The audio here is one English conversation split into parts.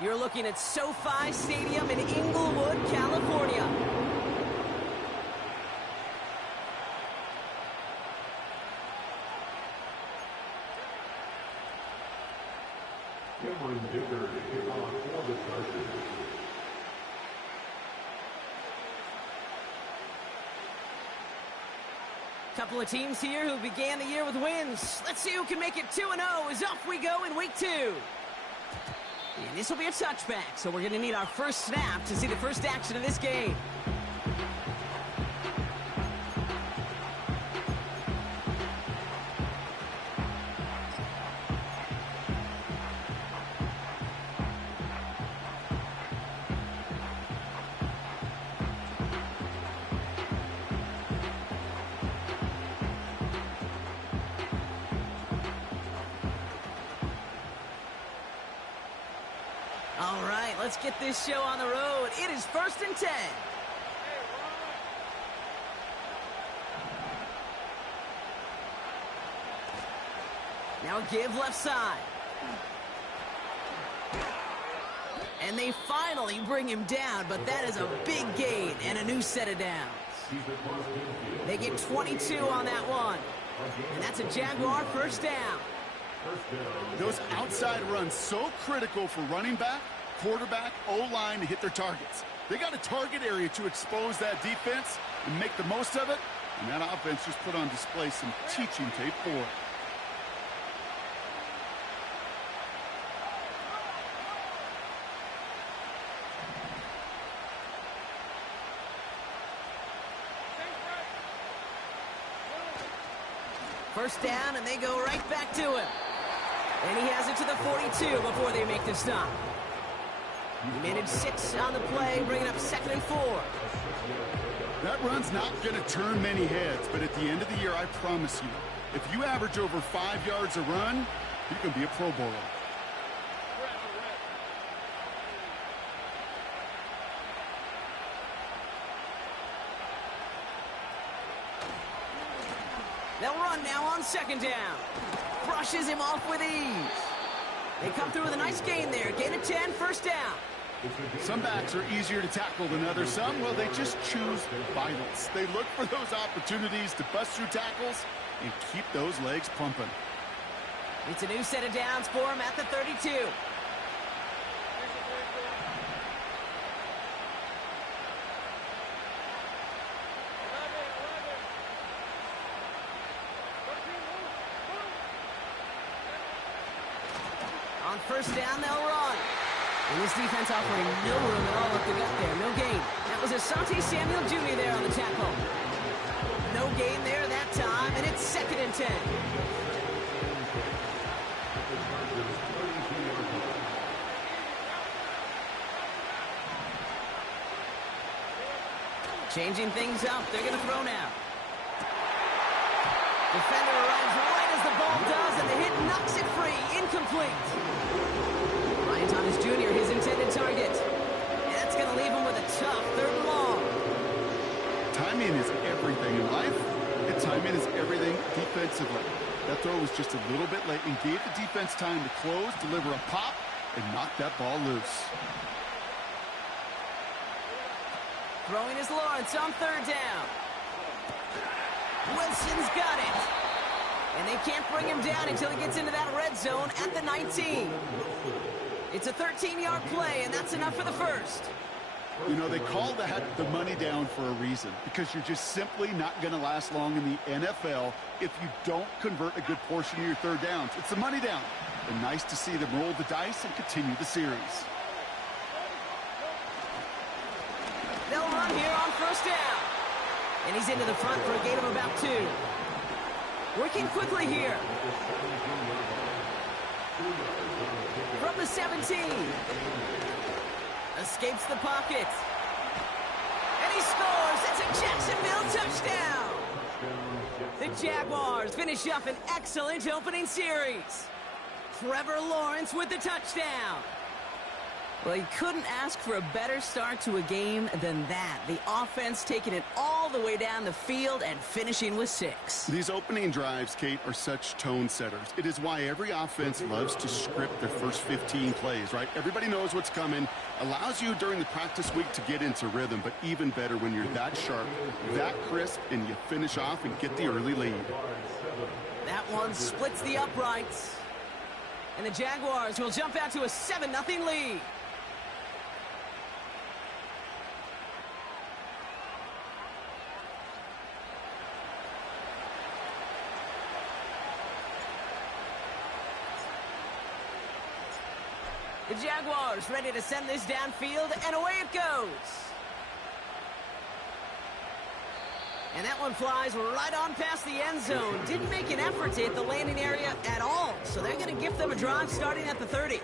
You're looking at SoFi Stadium in Inglewood, California. Cameron Dicker to kick off for the Chargers. Couple of teams here who began the year with wins. Let's see who can make it 2-0 as off we go in week 2. And this will be a touchback, so we're going to need our first snap to see the first action of this game. All right, let's get this show on the road. It is 1st and 10. Now give left side. And they finally bring him down, but that is a big gain and a new set of downs. They get 22 on that one. And that's a Jaguar first down. Those outside runs so critical for running back, quarterback, O-line to hit their targets. They got a target area to expose that defense and make the most of it, and that offense just put on display some teaching tape for it. First down, and they go right back to him. And he has it to the 42 before they make the stop. He made it 6 on the play, bringing up 2nd and 4. That run's not going to turn many heads, but at the end of the year, I promise you, if you average over 5 yards a run, you can be a Pro Bowler. They'll run now on 2nd down. Brushes him off with ease. They come through with a nice gain there. Gain of 10, first down. Some backs are easier to tackle than others. Some, well, they just choose violence. They look for those opportunities to bust through tackles and keep those legs pumping. It's a new set of downs for him at the 32. On first down, they'll run. And this defense offering no room at all up the gut there. No gain. That was Asante Samuel Jr. there on the tackle. No gain there that time, and it's 2nd and 10. Changing things up. They're going to throw now. Defender arrives right as the ball does, and the hit knocks it free. Incomplete. Ryan Thomas Jr., his intended target. And that's going to leave him with a tough 3rd and long. Timing is everything in life, and timing is everything defensively. That throw was just a little bit late and gave the defense time to close, deliver a pop, and knock that ball loose. Throwing is Lawrence on 3rd down. Wilson's got it. And they can't bring him down until he gets into that red zone at the 19. It's a 13-yard play, and that's enough for the first. You know, they call that the money down for a reason, because you're just simply not going to last long in the NFL if you don't convert a good portion of your 3rd downs. It's the money down. And nice to see them roll the dice and continue the series. They'll run here on first down. And he's into the front for a gain of about 2. Working quickly here. From the 17. Escapes the pocket. And he scores. It's a Jacksonville touchdown. The Jaguars finish up an excellent opening series. Trevor Lawrence with the touchdown. Well, you couldn't ask for a better start to a game than that. The offense taking it all the way down the field and finishing with 6. These opening drives, Kate, are such tone setters. It is why every offense loves to script their first 15 plays, right? Everybody knows what's coming. Allows you during the practice week to get into rhythm, but even better when you're that sharp, that crisp, and you finish off and get the early lead. That one splits the uprights. And the Jaguars will jump out to a 7-0 lead. The Jaguars ready to send this downfield, and away it goes. And that one flies right on past the end zone. Didn't make an effort to hit the landing area at all, so they're going to gift them a drive starting at the 30.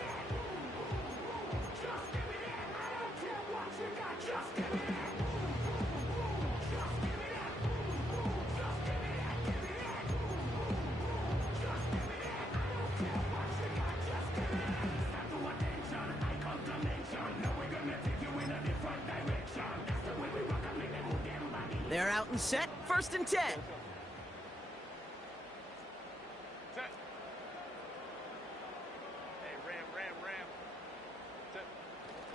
They're out and set, 1st and 10.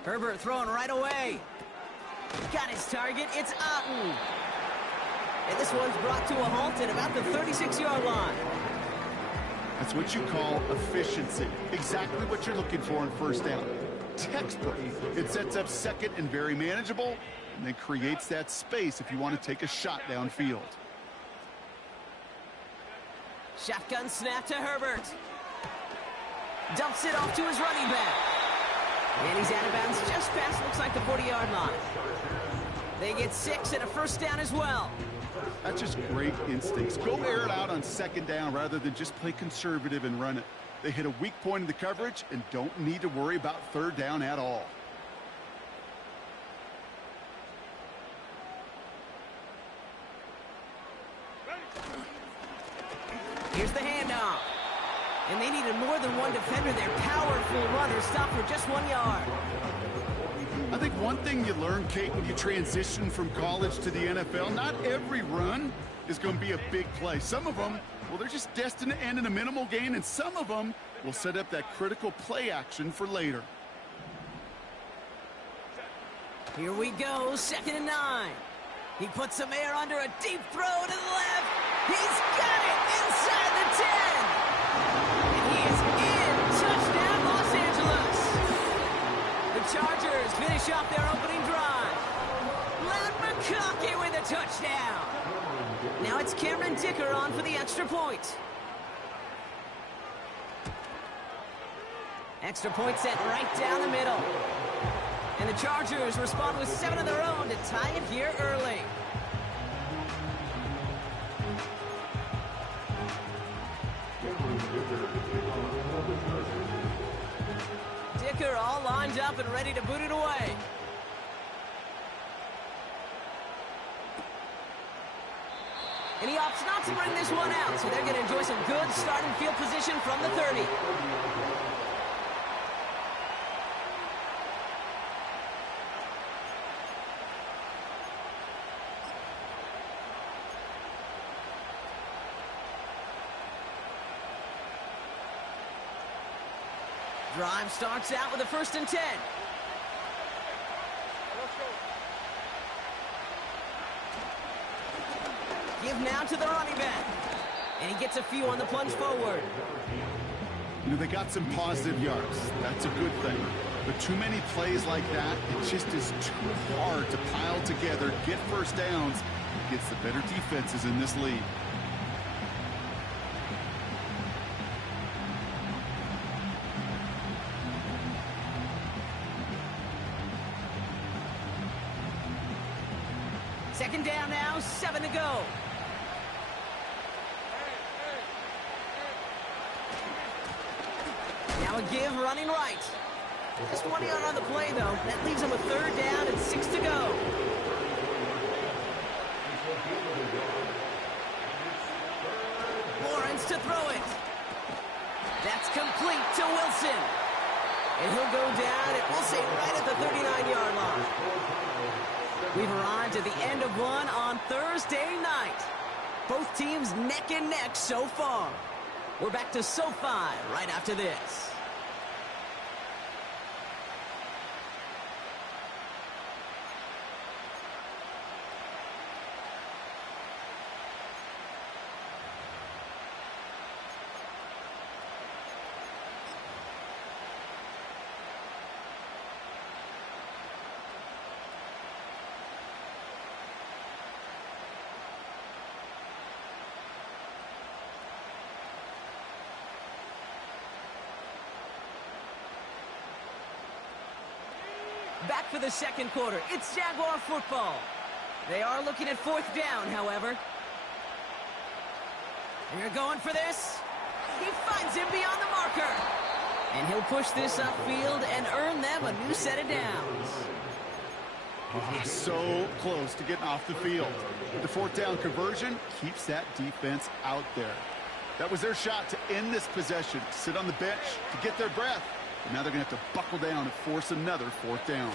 Herbert throwing right away. Got his target, it's Otten. And this one's brought to a halt at about the 36-yard line. That's what you call efficiency. Exactly what you're looking for in 1st down. Textbook. It sets up 2nd and very manageable, and then creates that space if you want to take a shot downfield. Shotgun snap to Herbert. Dumps it off to his running back. And he's out of bounds just past, looks like, the 40-yard line. They get 6 and a 1st down as well. That's just great instincts. Go air it out on 2nd down rather than just play conservative and run it. They hit a weak point in the coverage and don't need to worry about 3rd down at all. Here's the handoff. And they needed more than one defender. Their powerful runner stopped for just 1 yard. I think one thing you learn, Kate, when you transition from college to the NFL, not every run is going to be a big play. Some of them, well, they're just destined to end in a minimal gain, and some of them will set up that critical play action for later. Here we go, 2nd and 9. He puts some air under a deep throw to the left. He's got it inside the 10. And he is in. Touchdown, Los Angeles. The Chargers finish off their opening drive. Len McConkey with a touchdown. Now it's Cameron Dicker on for the extra point. Extra point set right down the middle. And the Chargers respond with 7 of their own to tie it here early. Dicker all lined up and ready to boot it away. And he opts not to bring this one out, so they're going to enjoy some good starting field position from the 30. Drive starts out with a 1st and 10. Give now to the running back. And he gets a few on the plunge forward. You know, they got some positive yards. That's a good thing. But too many plays like that, it just is too hard to pile together, get 1st downs, against the better defenses in this league. Second down now, 7 to go. Now a give running right. Just 1 yard on the play, though. That leaves him a 3rd down and 6 to go. Lawrence to throw it. That's complete to Wilson. And he'll go down at, we'll say, We've arrived at the end of one on Thursday night. Both teams neck and neck so far. We're back to SoFi right after this. Back for the second quarter. It's Jaguar football. They are looking at fourth down, however. They're going for this. He finds him beyond the marker. And he'll push this upfield and earn them a new set of downs. So close to getting off the field. The fourth down conversion keeps that defense out there. That was their shot to end this possession. Sit on the bench to get their breath. And now they're going to have to buckle down and force another fourth down.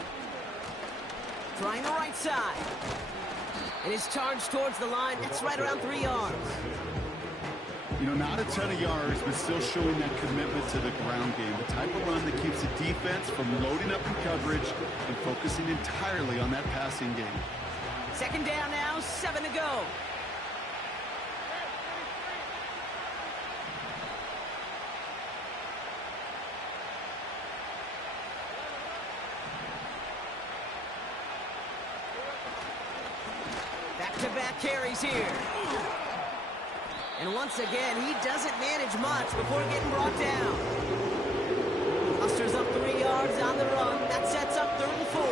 Trying the right side. It is charged towards the line. That's right around 3 yards. You know, not a ton of yards, but still showing that commitment to the ground game. The type of run that keeps the defense from loading up in coverage and focusing entirely on that passing game. Second down now, 7 to go. Back-to-back carries here. And once again, he doesn't manage much before getting brought down. Musters up 3 yards on the run. That sets up 3rd and 4.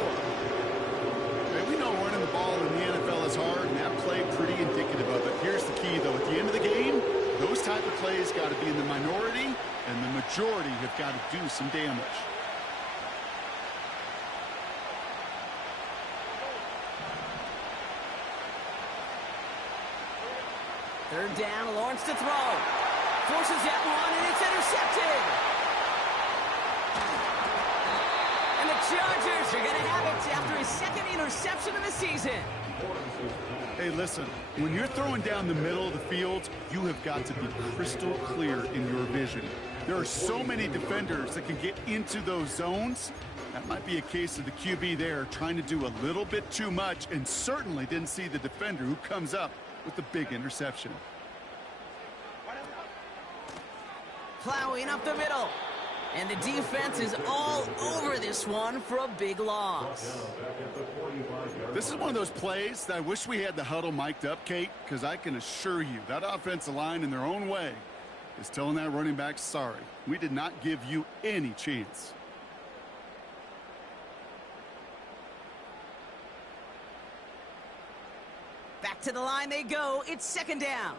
Hey, we know running the ball in the NFL is hard, and that play pretty indicative of it. Here's the key, though. At the end of the game, those type of plays got to be in the minority, and the majority have got to do some damage. Third down, Lawrence to throw. Forces that one, and it's intercepted. And the Chargers are going to have it after his second interception of the season. Hey, listen, when you're throwing down the middle of the field, you have got to be crystal clear in your vision. There are so many defenders that can get into those zones. That might be a case of the QB there trying to do a little bit too much and certainly didn't see the defender who comes up with the big interception. Plowing up the middle. And the defense is all over this one for a big loss. This is one of those plays that I wish we had the huddle mic'd up, Kate, because I can assure you that offensive line in their own way is telling that running back, sorry, we did not give you any chance. Back to the line they go. It's second down.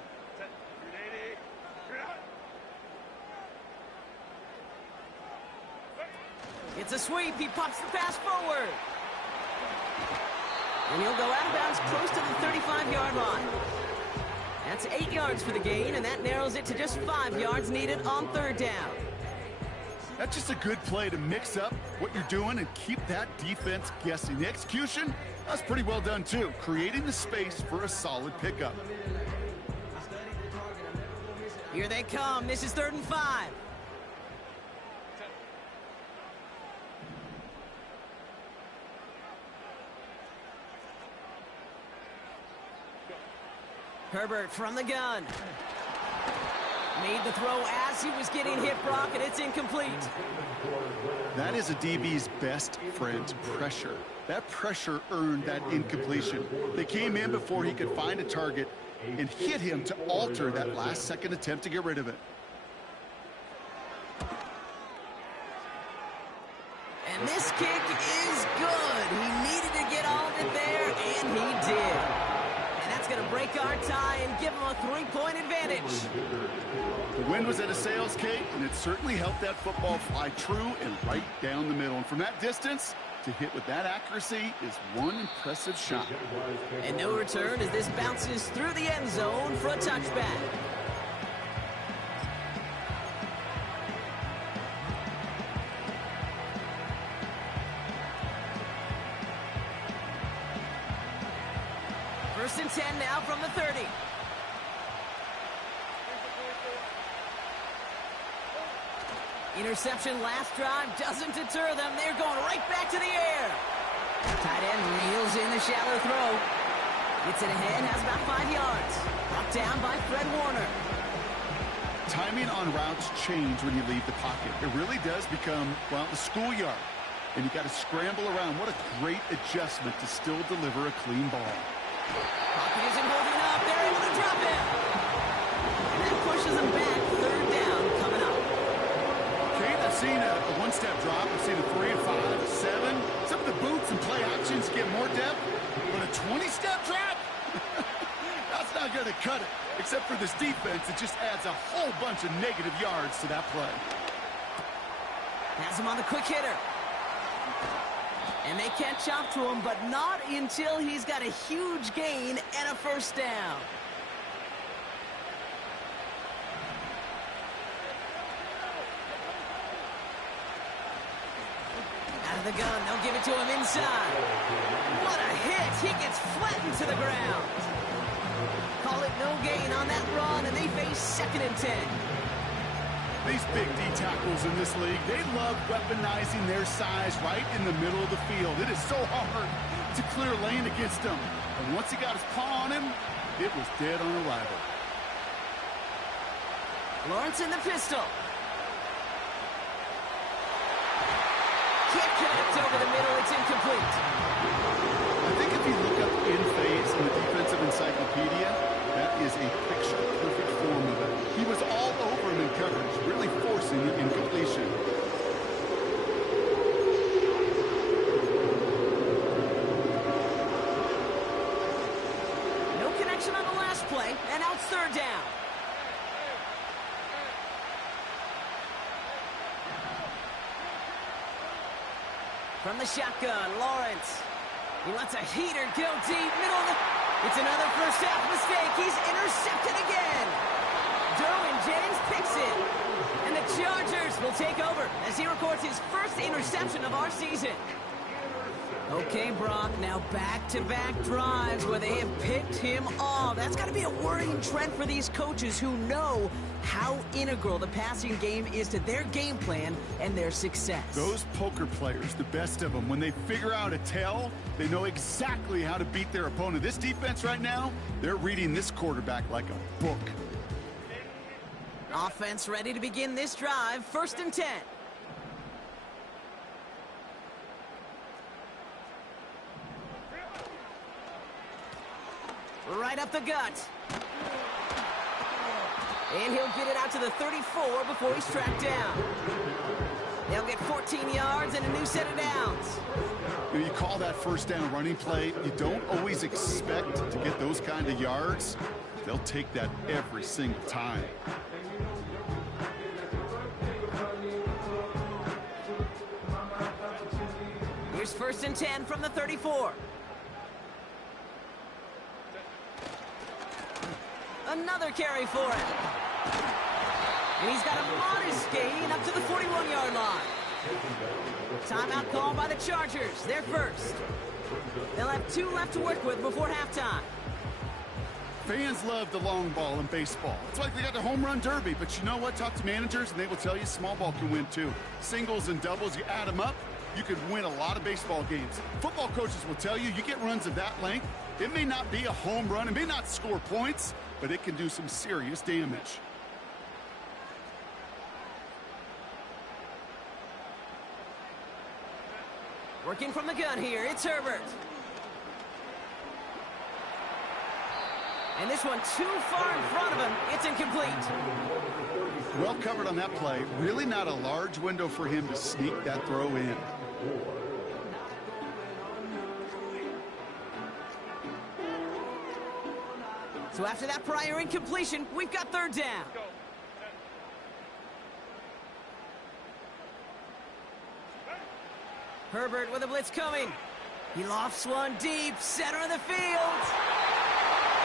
It's a sweep. He pops the pass forward. And he'll go out of bounds close to the 35-yard line. That's 8 yards for the gain, and that narrows it to just 5 yards needed on third down. That's just a good play to mix up what you're doing and keep that defense guessing. The execution, that's pretty well done too, creating the space for a solid pickup. Here they come. This is 3rd and 5. Herbert from the gun. Made the throw as he was getting hit, Brock, and it's incomplete. That is a DB's best friend, pressure. That pressure earned that incompletion. They came in before he could find a target and hit him to alter that last-second attempt to get rid of it. And this kick is good. He needed to get all of it there, and he did. And that's going to break our tie and give him a 3-point advantage. The wind was at a sails, Kate, and it certainly helped that football fly true and right down the middle. And from that distance, to hit with that accuracy is one impressive shot. And no return as this bounces through the end zone for a touchback. First and 10 now from the 30. Interception last drive doesn't deter them. They're going right back to the air. Tight end reels in the shallow throw. Gets it ahead, has about 5 yards. Brought down by Fred Warner. Timing on routes change when you leave the pocket. It really does become, well, the schoolyard. And you got to scramble around. What a great adjustment to still deliver a clean ball. Pocket isn't holding up. They're able to drop it. And that pushes them back. Third down coming up. Kate, I've seen a one-step drop. I've seen a 3 and 5, a 7. Some of the boots and play actions get more depth. But a 20-step drop? That's not going to cut it. Except for this defense, it just adds a whole bunch of negative yards to that play. Has him on the quick hitter. And they catch up to him, but not until he's got a huge gain and a first down. Out of the gun, they'll give it to him inside. What a hit! He gets flattened to the ground. Call it no gain on that run, and they face 2nd and 10. These big D tackles in this league, they love weaponizing their size right in the middle of the field. It is so hard to clear lane against him. And once he got his paw on him, it was dead on arrival. Lawrence in the pistol. Kick connects over the middle. It's incomplete. I think if you look up in phase in the defensive encyclopedia, that is a picture-perfect form of it. He was all over him in coverage, really forcing the incompletion. No connection on the last play, and now it's 3rd down. From the shotgun, Lawrence. He lets a heater go deep, middle of the... It's another first half mistake. He's intercepted again. Derwin James picks it. And the Chargers will take over as he records his first interception of our season. Okay, Brock, now back-to-back drives where they have picked him off. That's got to be a worrying trend for these coaches who know how integral the passing game is to their game plan and their success. Those poker players, the best of them, when they figure out a tell, they know exactly how to beat their opponent. This defense right now, they're reading this quarterback like a book. Offense ready to begin this drive. 1st and 10. Right up the gut. And he'll get it out to the 34 before he's tracked down. They'll get 14 yards and a new set of downs. You call that first down running play, you don't always expect to get those kind of yards. They'll take that every single time. Here's 1st and 10 from the 34. Another carry for him. And he's got a modest gain up to the 41-yard line. Timeout called by the Chargers. They're first. They'll have 2 left to work with before halftime. Fans love the long ball in baseball. It's like they got the home run derby, but you know what? Talk to managers and they will tell you small ball can win too. Singles and doubles, you add them up, you could win a lot of baseball games. Football coaches will tell you, you get runs of that length, it may not be a home run, it may not score points, but it can do some serious damage. Working from the gun here, it's Herbert. And this one too far in front of him. It's incomplete. Well covered on that play. Really not a large window for him to sneak that throw in. So after that prior incompletion, we've got 3rd down. Herbert with a blitz coming. He lofts one deep, center of the field.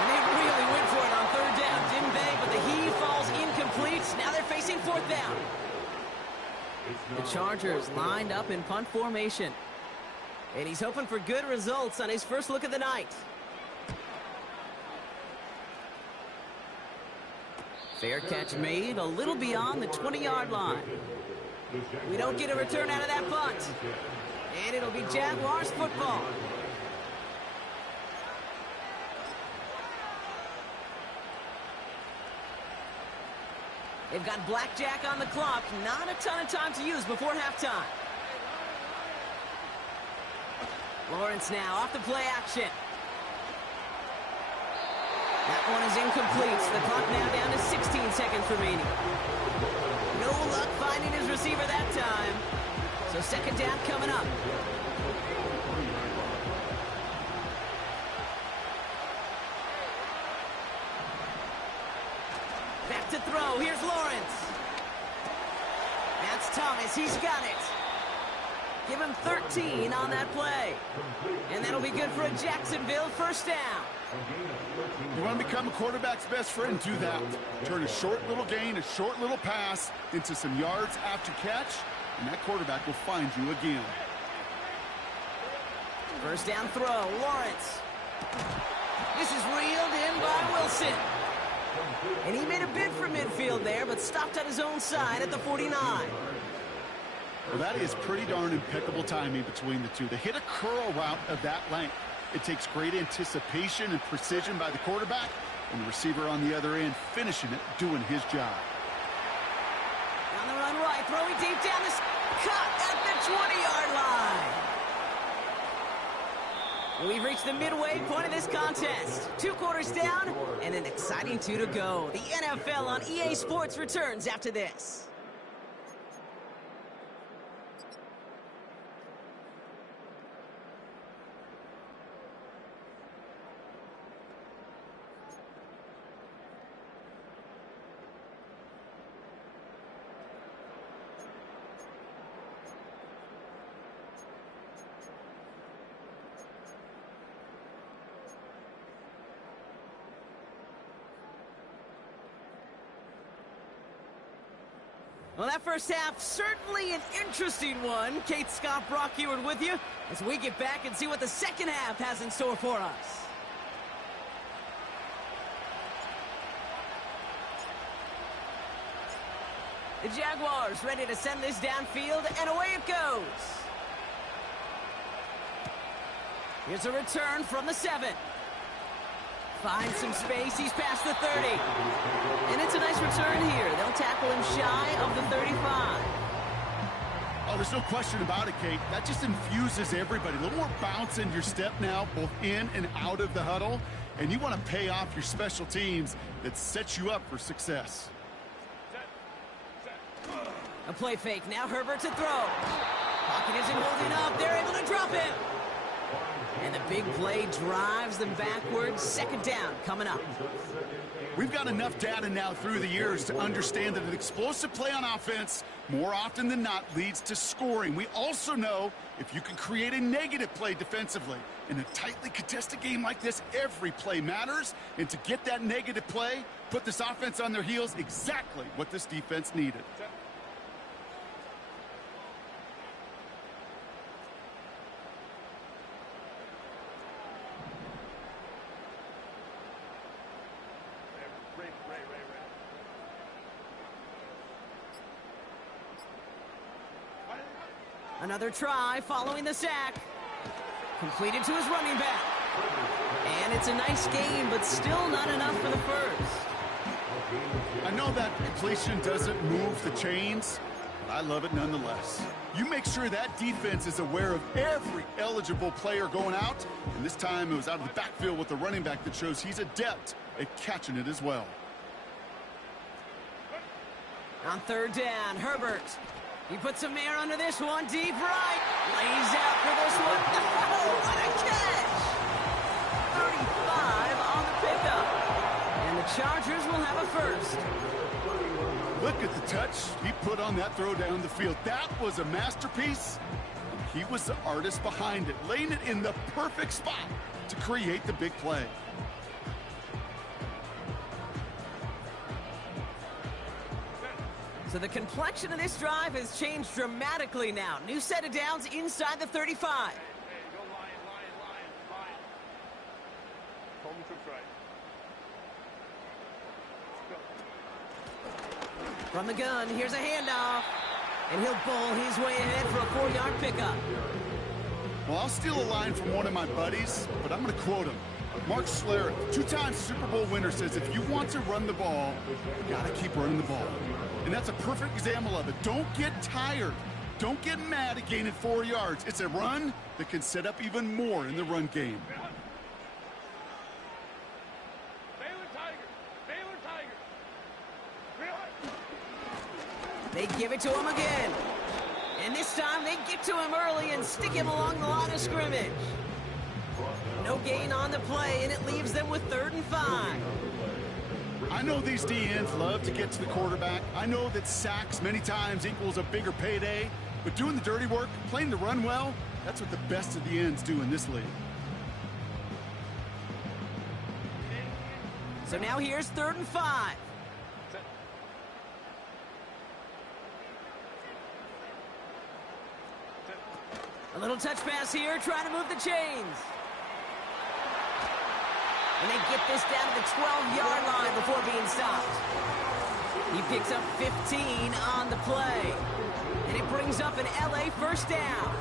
And they really went for it on 3rd down, didn't they? But the heave falls incomplete. Now they're facing 4th down. The Chargers lined up in punt formation. And he's hoping for good results on his first look of the night. Fair catch made a little beyond the 20-yard line. We don't get a return out of that punt. And it'll be Jaguars football. They've got blackjack on the clock. Not a ton of time to use before halftime. Lawrence now off the play action. That one is incomplete. The clock now down to 16 seconds remaining. No luck finding his receiver that time. So second down coming up. Back to throw. Here's Lawrence. That's Thomas. He's got it. Give him 13 on that play. And that'll be good for a Jacksonville first down. You want to become a quarterback's best friend, do that. Turn a short little gain, a short little pass into some yards after catch, and that quarterback will find you again. First down throw, Lawrence. This is reeled in by Wilson. And he made a bid for midfield there, but stopped on his own side at the 49. Well, that is pretty darn impeccable timing between the two. They hit a curl route of that length. It takes great anticipation and precision by the quarterback, and the receiver on the other end finishing it, doing his job. On the run right, throwing deep down the cut at the 20-yard line. We've reached the midway point of this contest. 2 quarters down and an exciting 2 to go. The NFL on EA Sports returns after this. Well, that first half, certainly an interesting one. Kate Scott, Brock Eward with you as we get back and see what the second half has in store for us. The Jaguars ready to send this downfield, and away it goes. Here's a return from the 7. Finds some space. He's past the 30. And it's a nice return here. They'll tackle him shy of the 35. Oh, there's no question about it, Kate. That just infuses everybody. A little more bounce in your step now, both in and out of the huddle. And you want to pay off your special teams that sets you up for success. A play fake. Now Herbert to throw. Pocket isn't holding up. They're able to drop him. And the big play drives them backwards. Second down coming up. We've got enough data now through the years to understand that an explosive play on offense, more often than not, leads to scoring. We also know if you can create a negative play defensively. In a tightly contested game like this, every play matters. And to get that negative play, put this offense on their heels, exactly what this defense needed. Another try following the sack. Completed to his running back. And it's a nice game, but still not enough for the first. I know that completion doesn't move the chains, but I love it nonetheless. You make sure that defense is aware of every eligible player going out, and this time it was out of the backfield with the running back that shows he's adept at catching it as well. On third down, Herbert. He puts some air under this one, deep right. Lays out for this one. Oh, what a catch! 35 on the pickup. And the Chargers will have a first. Look at the touch he put on that throw down the field. That was a masterpiece. He was the artist behind it, laying it in the perfect spot to create the big play. So the complexion of this drive has changed dramatically now. New set of downs inside the 35. Go line. Coleman took right. Let's go. From the gun, here's a handoff. And he'll bowl his way ahead for a 4-yard pickup. Well, I'll steal a line from one of my buddies, but I'm going to quote him. Mark Schlereth, 2-time Super Bowl winner, says if you want to run the ball, you got to keep running the ball. And that's a perfect example of it. Don't get tired. Don't get mad at gaining 4 yards. It's a run that can set up even more in the run game. Baylor Tigers! Baylor Tigers! They give it to him again. And this time they get to him early and stick him along the line of scrimmage. No gain on the play, and it leaves them with 3rd and 5. I know these DNs love to get to the quarterback. I know that sacks many times equals a bigger payday. But doing the dirty work, playing the run well, that's what the best of the ends do in this league. So now here's 3rd and 5. A little touch pass here, trying to move the chains. And they get this down to the 12-yard line before being stopped. He picks up 15 on the play. And it brings up an LA first down.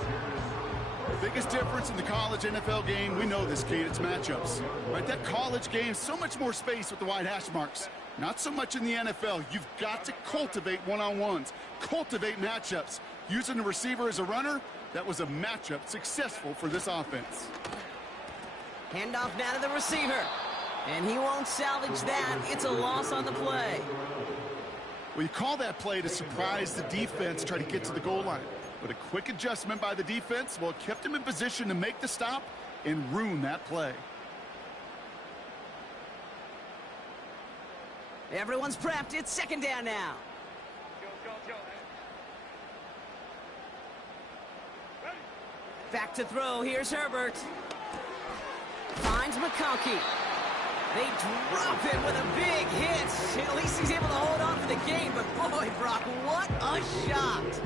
The biggest difference in the college NFL game, we know this, Kate, it's matchups. Right, that college game, so much more space with the wide hash marks. Not so much in the NFL. You've got to cultivate one-on-ones, cultivate matchups. Using the receiver as a runner, that was a matchup successful for this offense. Handoff now to the receiver. And he won't salvage that. It's a loss on the play. Well, you call that play to surprise the defense, try to get to the goal line. But a quick adjustment by the defense, well, kept him in position to make the stop and ruin that play. Everyone's prepped. It's 2nd down now. Go. Ready? Back to throw. Here's Herbert. Finds McConkey. They drop him with a big hit. At least he's able to hold on for the game. But boy, Brock, what a shot.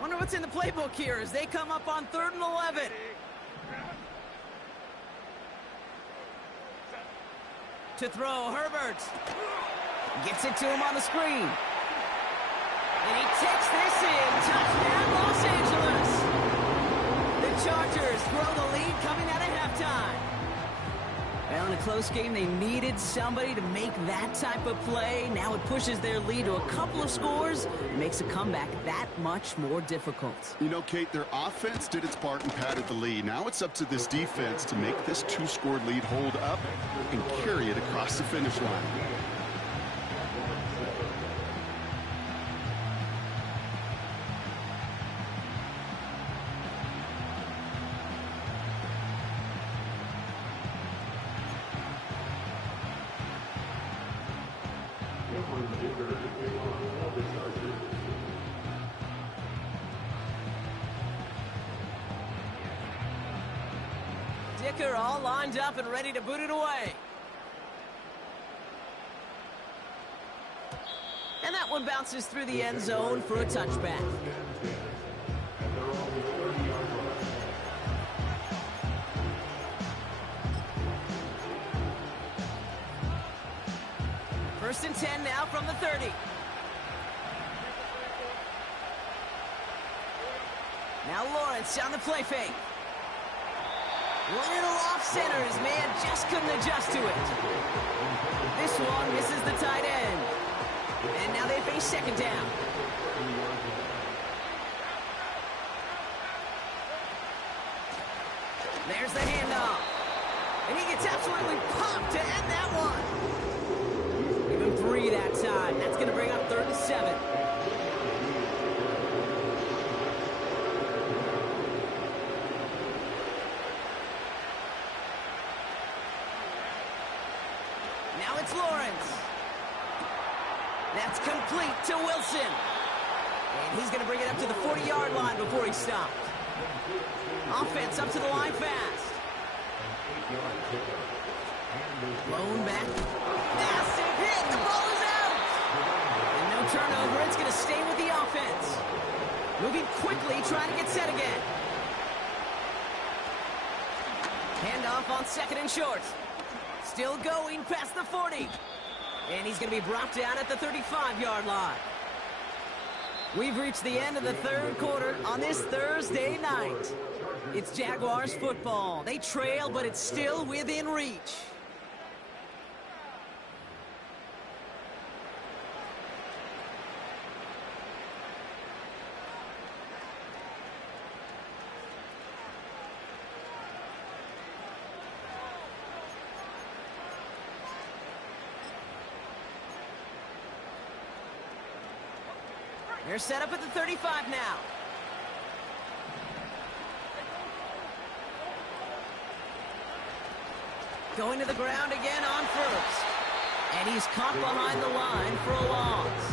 Wonder what's in the playbook here as they come up on 3rd and 11. To throw, Herbert. Gets it to him on the screen. And he takes this in. Touchdown, Los Angeles. The Chargers throw the lead coming out of halftime. Well, in a close game, they needed somebody to make that type of play. Now it pushes their lead to a couple of scores. It makes a comeback that much more difficult. You know, Kate, their offense did its part and padded the lead. Now it's up to this defense to make this 2-score lead hold up and carry it across the finish line. Dicker all lined up and ready to boot it away. And that one bounces through the end zone for a touchback. First and 10 now from the 30. Now Lawrence on the play fake. Little off center, his man just couldn't adjust to it. This one misses the tight end. And now they face 2nd down. There's the handoff. And he gets absolutely pumped to end that one. Give him 3 that time. That's going to bring up 3rd and 7. Now it's Lawrence. That's complete to Wilson. And he's going to bring it up to the 40-yard line before he's stopped. Offense up to the line fast. Blown back. Massive hit. The ball is out. And no turnover. It's going to stay with the offense. Moving quickly, trying to get set again. Handoff on 2nd and short. Still going past the 40. And he's going to be brought down at the 35-yard line. We've reached the end of the third quarter on this Thursday night. It's Jaguars football. They trail, but it's still within reach. They're set up at the 35 now. Going to the ground again on first. And he's caught behind the line for a loss.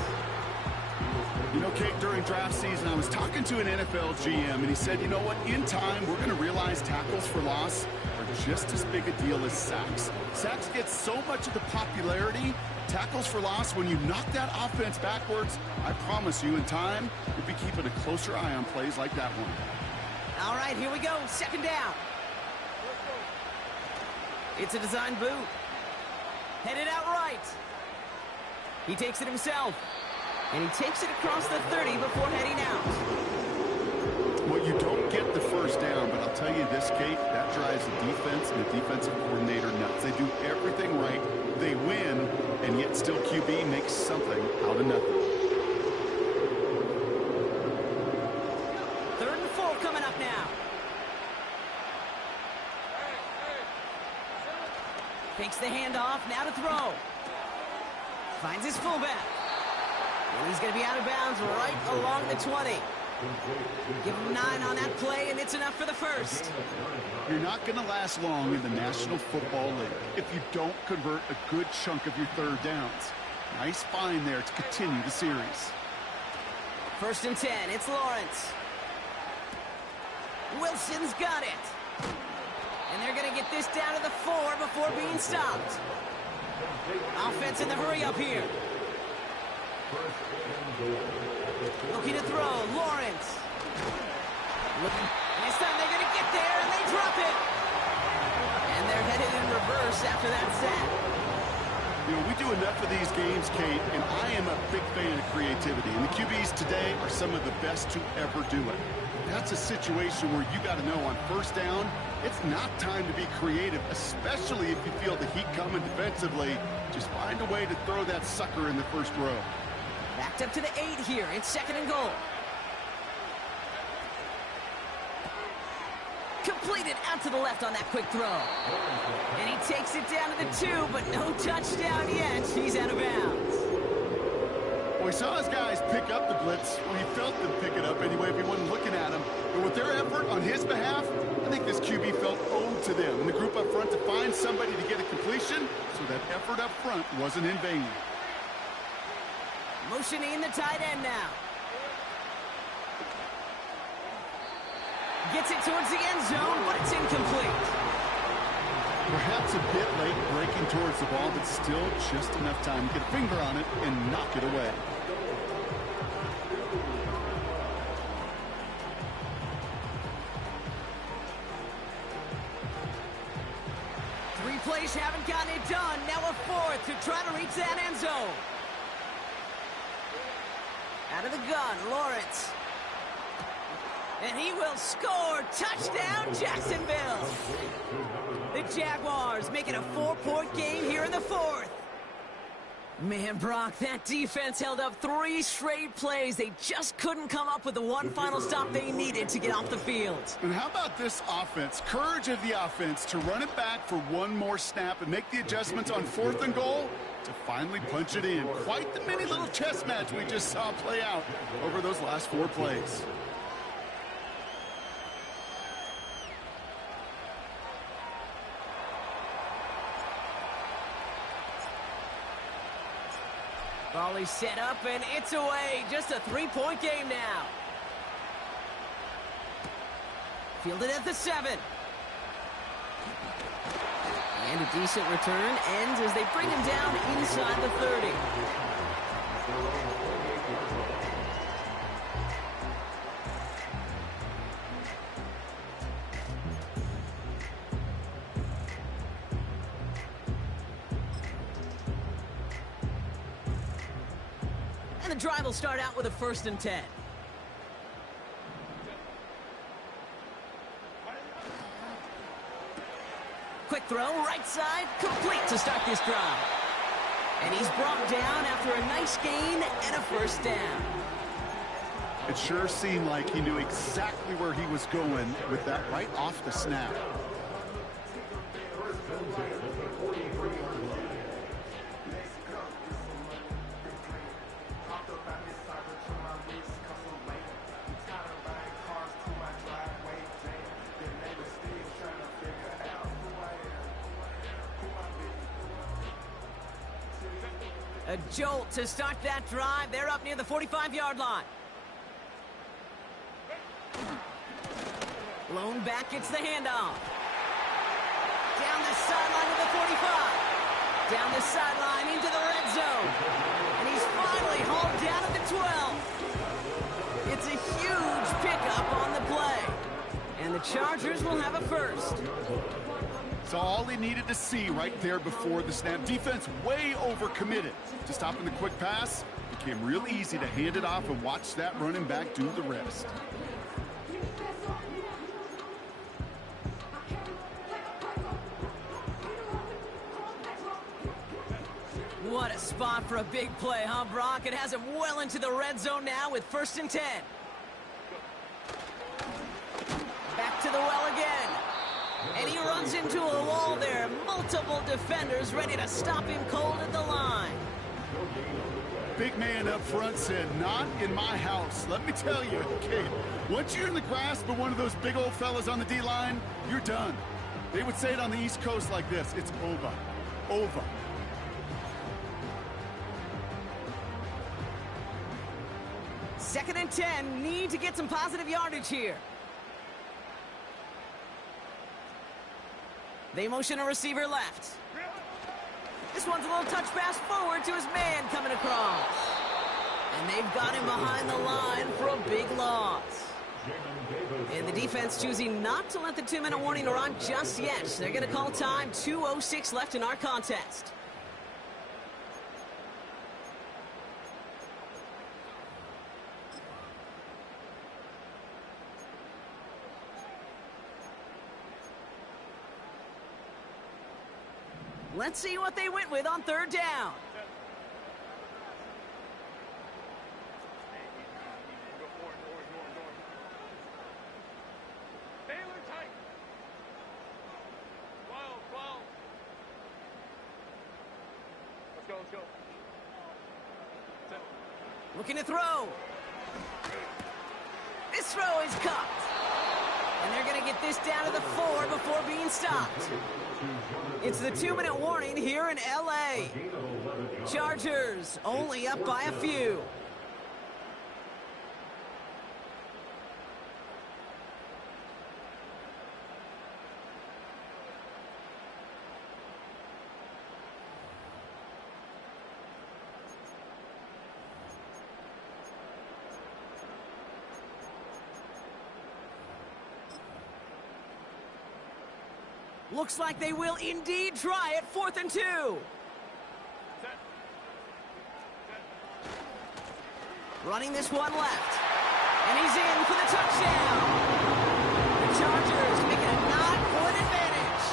You know, Kate, during draft season, I was talking to an NFL GM, and he said, you know what, in time, we're going to realize tackles for loss are just as big a deal as sacks. Sacks get so much of the popularity. Tackles for loss, when you knock that offense backwards, I promise you, in time, you'll be keeping a closer eye on plays like that one. All right, here we go. Second down. It's a design boot. Headed out right. He takes it himself. And he takes it across the 30 before heading out. Well, you don't get the first down, but I'll tell you this, Kate, that drives the defense and the defensive coordinator nuts. They do everything right. They win, and yet still QB makes something out of nothing. 3rd and 4 coming up now. Takes the handoff, now to throw. Finds his fullback. And he's going to be out of bounds right along the 20. Give him 9 on that play, and it's enough for the first. You're not going to last long in the National Football League if you don't convert a good chunk of your third downs. Nice find there to continue the series. 1st and 10, it's Lawrence. Wilson's got it. And they're going to get this down to the 4 before being stopped. Offense in the hurry up here. Looking to throw, Lawrence. And this time they're going to get there, and they drop it. And they're headed in reverse after that sack. You know, we do enough of these games, Kate, and I am a big fan of creativity. And the QBs today are some of the best to ever do it. That's a situation where you got to know on first down, it's not time to be creative, especially if you feel the heat coming defensively. Just find a way to throw that sucker in the first row. Backed up to the 8 here. It's 2nd and goal. Completed out to the left on that quick throw. And he takes it down to the 2, but no touchdown yet. He's out of bounds. Well, he saw his guys pick up the blitz. Well, he felt them pick it up anyway if he wasn't looking at him. But with their effort on his behalf, I think this QB felt owed to them. And the group up front to find somebody to get a completion, so that effort up front wasn't in vain. Motioning the tight end now. Gets it towards the end zone, but it's incomplete. Perhaps a bit late breaking towards the ball, but still just enough time to get a finger on it and knock it away. Three plays haven't gotten it done. Now a 4th to try to reach that end zone. Out of the gun, Lawrence. And he will score. Touchdown, Jacksonville. The Jaguars make it a 4-point game here in the 4th. Man, Brock, that defense held up 3 straight plays. They just couldn't come up with the one final stop they needed to get off the field. And how about this offense? Courage of the offense to run it back for one more snap and make the adjustments on 4th and goal to finally punch it in. Quite the mini little chess match we just saw play out over those last 4 plays. Volley set up, and it's away. Just a 3-point game now. Fielded at the 7. And a decent return ends as they bring him down inside the 30. And the drive will start out with a 1st and 10. Quick throw, right side, complete to start this drive. And he's brought down after a nice gain and a 1st down. It sure seemed like he knew exactly where he was going with that right off the snap. A jolt to start that drive. They're up near the 45-yard line. Blown back gets the handoff. Down the sideline to the 45. Down the sideline into the red zone. And he's finally hauled down at the 12. It's a huge pickup on the play. And the Chargers will have a 1st. So all he needed to see right there before the snap. Defense way overcommitted to stopping the quick pass. Became real easy to hand it off and watch that running back do the rest. What a spot for a big play, huh, Brock? It has him well into the red zone now with 1st and 10. Back to the well again. And he runs into a wall there. Multiple defenders ready to stop him cold at the line. Big man up front said, not in my house. Let me tell you, kid, once you're in the grasp of one of those big old fellas on the D-line, you're done. They would say it on the East Coast like this, it's over. Over. Second and 10, need to get some positive yardage here. They motion a receiver left. This one's a little touch pass forward to his man coming across. And they've got him behind the line for a big loss. And the defense choosing not to let the 2-minute warning run just yet. They're going to call time. 2:06 left in our contest. Let's see what they went with on 3rd down. Baylor tight. 12. Let's go. Looking to throw. This throw is caught. And they're going to get this down to the 4 before being stopped. It's the 2-minute warning here in L.A. Chargers only up by a few. Looks like they will indeed try it. 4th and 2. Running this one left. And he's in for the touchdown. The Chargers making a 9-point advantage.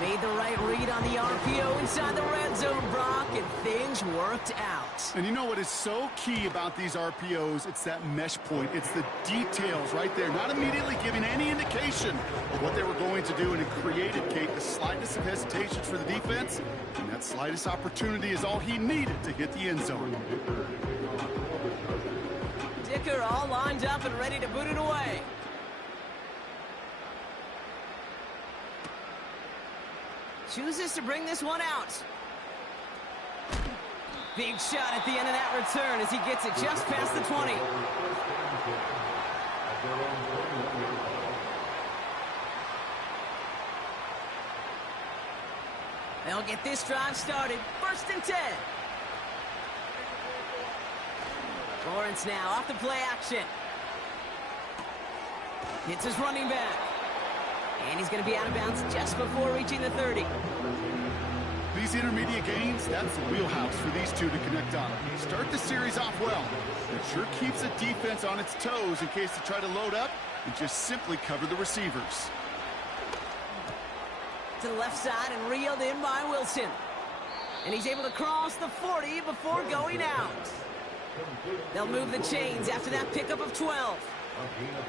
Made the right read on the RPO inside the red zone, Brock, and things worked out. And you know what is so key about these RPOs? It's that mesh point. It's the details right there. Not immediately giving any indication of what they were going to do, and it created, Kate, the slightest of hesitations for the defense. And that slightest opportunity is all he needed to hit the end zone. Dicker all lined up and ready to boot it away. Chooses to bring this one out. Big shot at the end of that return as he gets it just past the 20. They'll get this drive started. 1st and 10. Lawrence now off the play action. Hits his running back. And he's going to be out of bounds just before reaching the 30. These intermediate gains, that's the wheelhouse for these two to connect on. Start the series off well. It sure keeps the defense on its toes in case they try to load up and just simply cover the receivers. To the left side and reeled in by Wilson. And he's able to cross the 40 before going out. They'll move the chains after that pickup of 12.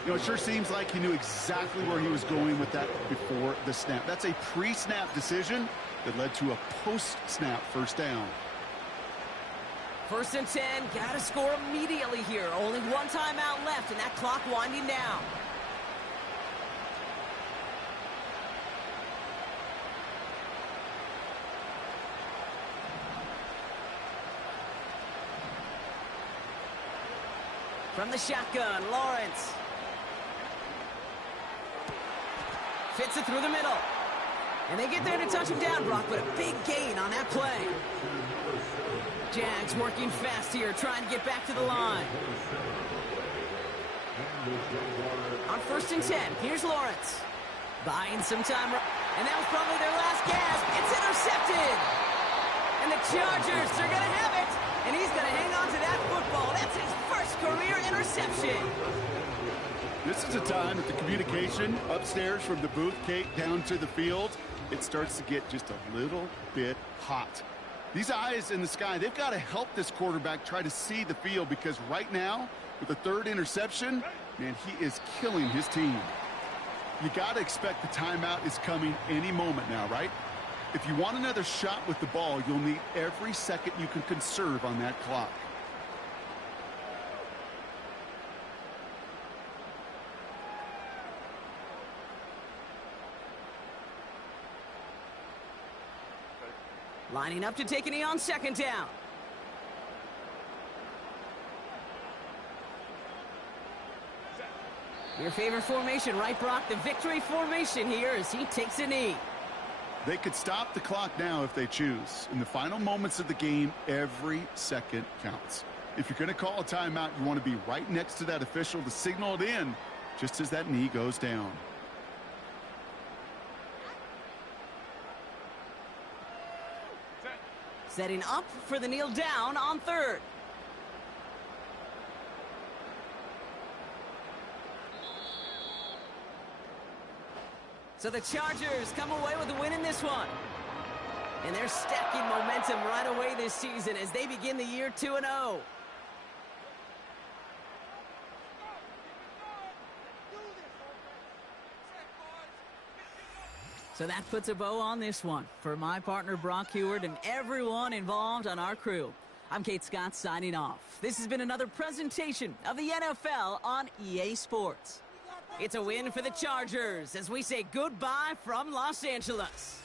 You know, it sure seems like he knew exactly where he was going with that before the snap. That's a pre-snap decision that led to a post-snap first down. 1st and 10, gotta score immediately here. Only one timeout left and that clock winding down. From the shotgun, Lawrence. Fits it through the middle. And they get there to touch him down, Brock, but a big gain on that play. Jags working fast here, trying to get back to the line. On 1st and 10, here's Lawrence. Buying some time. And that was probably their last gasp. It's intercepted. And the Chargers are going to have it. And he's going to hang on to that football. That's his first career interception. This is a time that the communication upstairs from the booth, Kate, down to the field, it starts to get just a little bit hot. These eyes in the sky, they've got to help this quarterback try to see the field because right now, with the 3rd interception, man, he is killing his team. You got to expect the timeout is coming any moment now, right? If you want another shot with the ball, you'll need every second you can conserve on that clock. Lining up to take a knee on 2nd down. Your favorite formation, right, Brock? The victory formation here as he takes a knee. They could stop the clock now if they choose. In the final moments of the game, every second counts. If you're going to call a timeout, you want to be right next to that official to signal it in just as that knee goes down. Setting up for the kneel down on 3rd. So the Chargers come away with a win in this one. And they're stacking momentum right away this season as they begin the year 2-0. So that puts a bow on this one. For my partner Brock Huard and everyone involved on our crew, I'm Kate Scott signing off. This has been another presentation of the NFL on EA Sports. It's a win for the Chargers as we say goodbye from Los Angeles.